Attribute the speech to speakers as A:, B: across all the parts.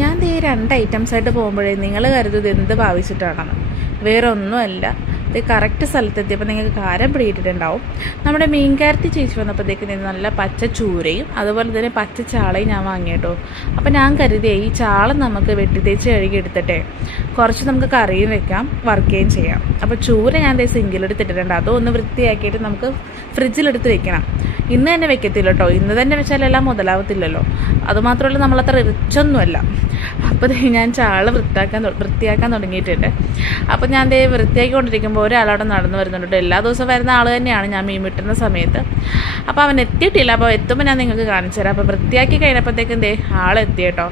A: ഞാൻ ഈ രണ്ട് ഐറ്റംസ് ആയിട്ട് പോകുമ്പോഴേ നിങ്ങൾ കരുതുന്നത് എന്ത് ഭാവിച്ചിട്ടാണെന്ന്. വേറെ ഒന്നുമല്ല ഇത് കറക്റ്റ് സ്ഥലത്തെത്തിയപ്പോൾ നിങ്ങൾക്ക് കാരം പിടിയിട്ടിട്ടുണ്ടാവും. നമ്മുടെ മീൻകാരത്തി ചേച്ചി വന്നപ്പോഴത്തേക്ക് നല്ല പച്ച ചൂരയും അതുപോലെ തന്നെ പച്ച ചാളയും ഞാൻ വാങ്ങി കേട്ടോ. അപ്പോൾ ഞാൻ കരുതിയേ ഈ ചാള നമുക്ക് വെട്ടിത്തേച്ച് കഴുകി എടുത്തിട്ടെ. കുറച്ച് നമുക്ക് കറിയും വെക്കാം വറുക്കുകയും ചെയ്യാം. അപ്പോൾ ചൂര ഞാൻ ദേ സിങ്കിലെടുത്തിട്ടുണ്ട് അതൊന്ന് വൃത്തിയാക്കിയിട്ട് നമുക്ക് ഫ്രിഡ്ജിലെടുത്ത് വെക്കണം. ഇന്ന് തന്നെ വെക്കത്തില്ല കേട്ടോ. ഇന്ന് തന്നെ വെച്ചാലെല്ലാം മുതലാവത്തില്ലല്ലോ. അതുമാത്രമല്ല നമ്മളത്ര റിച്ചൊന്നുമല്ല അപ്പോൾ ഞാൻ ചാള വൃത്തിയാക്കാൻ വൃത്തിയാക്കാൻ തുടങ്ങിയിട്ടുണ്ട്. അപ്പോൾ ഞാൻ ദേ വൃത്തിയാക്കിക്കൊണ്ടിരിക്കുമ്പോൾ ഒരാളവിടെ നടന്നു വരുന്നുണ്ട് എല്ലാ ദിവസവും വരുന്ന ആൾ തന്നെയാണ് ഞാൻ മീൻ വിട്ടുന്ന സമയത്ത്. അപ്പോൾ അവൻ എത്തിയിട്ടില്ല. അപ്പോൾ എത്തുമ്പോൾ ഞാൻ നിങ്ങൾക്ക് കാണിച്ചു തരാം. അപ്പോൾ വൃത്തിയാക്കി കഴിഞ്ഞപ്പോഴത്തേക്കും ദേ ആളെത്തി കേട്ടോ.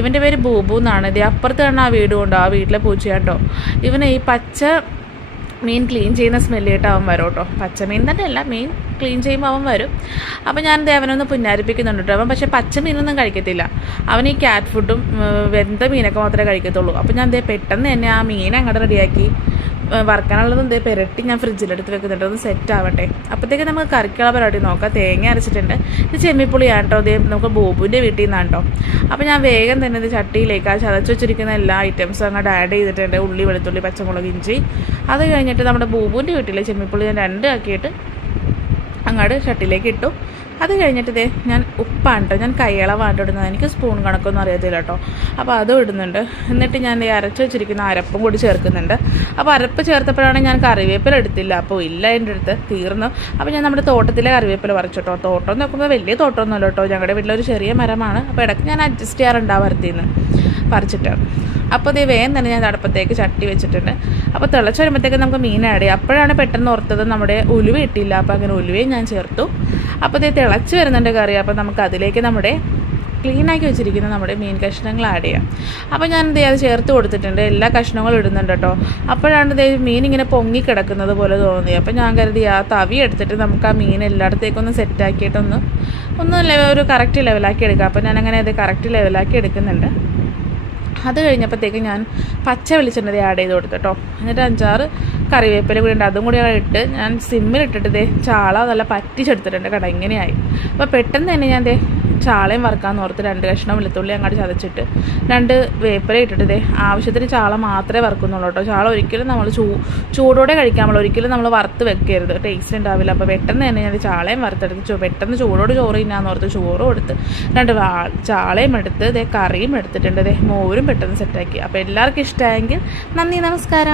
A: ഇവന്റെ പേര് ബൂബു എന്നാണ്. ദേ അപ്പുറത്ത് കാണുന്ന ആ വീട് കൊണ്ടോ ആ വീട്ടിലെ പൂച്ചയാട്ടോ ഇവന് ഈ പച്ച മീൻ ക്ലീൻ ചെയ്യുന്ന സ്മെല്ല് കേട്ട് അവൻ വരും കേട്ടോ. പച്ചമീൻ തന്നെയല്ല മീൻ ക്ലീൻ ചെയ്യുമ്പോൾ അവൻ വരും. അപ്പോൾ ഞാൻ ദേവനൊന്ന് പുന്നാരിപ്പിക്കുന്നുണ്ട് കേട്ടോ. അവൻ പക്ഷേ പച്ച മീനൊന്നും കഴിക്കത്തില്ല. അവൻ ഈ ക്യാറ്റ് ഫുഡും വെന്ത മീനൊക്കെ മാത്രമേ കഴിക്കത്തുള്ളൂ. അപ്പോൾ ഞാൻ ദേ പെട്ടെന്ന് തന്നെ ആ മീൻ അങ്ങോട്ട് റെഡിയാക്കി വറക്കാനുള്ളത് എന്തേ പെരട്ടി ഞാൻ ഫ്രിഡ്ജിലെടുത്ത് വെക്കുന്നുണ്ട്. ഒന്ന് സെറ്റ് ആവട്ടെ. അപ്പോഴത്തേക്ക് നമുക്ക് കറിക്കുള്ള പരിപാടി നോക്കാം. തേങ്ങ അരച്ചിട്ടുണ്ട്. ഇത് ചെമ്മിപ്പുളിയാണ് കേട്ടോ. അതേ നമുക്ക് ബോബുവിന്റെ വീട്ടിൽ നിന്നാണ് കേട്ടോ. അപ്പോൾ ഞാൻ വേഗം തന്നെ ഇത് ചട്ടിയിലേക്ക് ആ ചതച്ച് വെച്ചിരിക്കുന്ന എല്ലാ ഐറ്റംസും അങ്ങോട്ട് ആഡ് ചെയ്തിട്ടുണ്ട്. ഉള്ളി വെളുത്തുള്ളി പച്ചമുളക് ഇഞ്ചി. അത് കഴിഞ്ഞിട്ട് നമ്മുടെ ബോബുവിന്റെ വീട്ടിലെ ചെമ്മിപ്പുള്ളി ഞാൻ രണ്ട് ആക്കിയിട്ട് അങ്ങോട്ട് ഷട്ടിലേക്ക് ഇട്ടു. അത് കഴിഞ്ഞിട്ട് ഇതേ ഞാൻ ഉപ്പാണ് ഞാൻ കൈയളവാണ് ഇടുന്നത്. എനിക്ക് സ്പൂൺ കണക്കൊന്നും അറിയത്തില്ല കേട്ടോ അപ്പോൾ അതും ഇടുന്നുണ്ട്. എന്നിട്ട് ഞാൻ ഈ അരച്ച് വെച്ചിരിക്കുന്ന അരപ്പും കൂടി ചേർക്കുന്നുണ്ട്. അപ്പോൾ അരപ്പ് ചേർത്തപ്പോഴാണ് ഞാൻ കറിവേപ്പില എടുത്തില്ല. അപ്പോൾ ഇല്ല എന്റെ അടുത്ത്. തീർന്നു. അപ്പോൾ ഞാൻ നമ്മുടെ തോട്ടത്തിലെ കറിവേപ്പില പറിച്ചു കേട്ടോ തോട്ടം നോക്കുമ്പോൾ വലിയ തോട്ടമൊന്നുമല്ല കേട്ടോ ഞങ്ങളുടെ വീട്ടിലൊരു ചെറിയ മരമാണ്. അപ്പോൾ ഇടയ്ക്ക് ഞാൻ അഡ്ജസ്റ്റ് ചെയ്യാറുണ്ടാവും വരത്തിന്ന് പറിച്ചിട്ട്. അപ്പോൾ ഇത് വേഗം തന്നെ ഞാൻ അടുപ്പത്തേക്ക് ചട്ടി വെച്ചിട്ടുണ്ട്. അപ്പോൾ തിളച്ച് വരുമ്പോഴത്തേക്ക് നമുക്ക് മീൻ ആഡ് ചെയ്യാം. അപ്പോഴാണ് പെട്ടെന്ന് ഓർത്തത് നമ്മുടെ ഉലുവ ഇട്ടില്ല. അപ്പോൾ അങ്ങനെ ഉലുവയും ഞാൻ ചേർത്തു. അപ്പോൾ ഇതേ തിളച്ച് വരുന്നുണ്ട് കറി അപ്പോൾ നമുക്ക് അതിലേക്ക് നമ്മുടെ ക്ലീനാക്കി വെച്ചിരിക്കുന്ന നമ്മുടെ മീൻ കഷ്ണങ്ങൾ ആഡ് ചെയ്യാം. അപ്പോൾ ഞാൻ എന്ത് അത് ചേർത്ത് കൊടുത്തിട്ടുണ്ട് എല്ലാ കഷ്ണങ്ങളും ഇടുന്നുണ്ട് കേട്ടോ. അപ്പോഴാണ് ഇതേ മീൻ ഇങ്ങനെ പൊങ്ങി കിടക്കുന്നത് പോലെ തോന്നി അപ്പോൾ ഞാൻ കരുതി ആ തവി എടുത്തിട്ട് നമുക്ക് ആ മീൻ എല്ലായിടത്തേക്കൊന്ന് സെറ്റാക്കിയിട്ടൊന്ന് ഒന്ന് ലെവ ഒരു കറക്റ്റ് ലെവലാക്കി എടുക്കാം. അപ്പോൾ ഞാനങ്ങനെ അത് കറക്റ്റ് ലെവലാക്കി എടുക്കുന്നുണ്ട്. അത് കഴിഞ്ഞപ്പോഴത്തേക്ക് ഞാൻ പച്ച വെളിച്ചെണ്ണ ആഡ് ചെയ്ത് കൊടുത്തു കേട്ടോ എന്നിട്ട് അഞ്ചാറ് കറിവേപ്പില കൂടി ഉണ്ട്. അതും കൂടി ഇട്ട് ഞാൻ സിമ്മിലിട്ടിട്ട് ദേ ചാള നല്ല പറ്റിച്ചെടുത്തിട്ടുണ്ട് കേട്ടോ. ഇങ്ങനെയായി. അപ്പോൾ പെട്ടെന്ന് തന്നെ ഞാൻ ദേ ചാളയും വറുക്കാമെന്ന് ഓർത്ത് രണ്ട് കഷ്ണം വെളുത്തുള്ളി അങ്ങോട്ട് ചതച്ചിട്ട് രണ്ട് വേപ്പര ഇട്ടിട്ട് ആവശ്യത്തിന് ചാള മാത്രമേ വറുക്കുന്നുള്ളൂ കേട്ടോ ചാള ഒരിക്കലും നമ്മൾ ചൂ ചൂടോടെ കഴിക്കാൻ നമ്മൾ ഒരിക്കലും നമ്മൾ വറുത്ത് വെക്കരുത്. ടേസ്റ്റ് ഉണ്ടാവില്ല അപ്പോൾ പെട്ടെന്ന് തന്നെ ഞാൻ ചാളയും വറുത്തെടുത്ത് പെട്ടെന്ന് ചൂടോട് ചോറ് തിന്നാന്ന് ഓർത്ത് ചോറും എടുത്ത് രണ്ട് ചാളയും എടുത്ത് ദേ കറിയും എടുത്തിട്ടുണ്ട് ദേ മോരും പെട്ടെന്ന് സെറ്റാക്കി അപ്പോൾ എല്ലാവർക്കും ഇഷ്ടമായെങ്കിൽ നന്ദി നമസ്കാരം.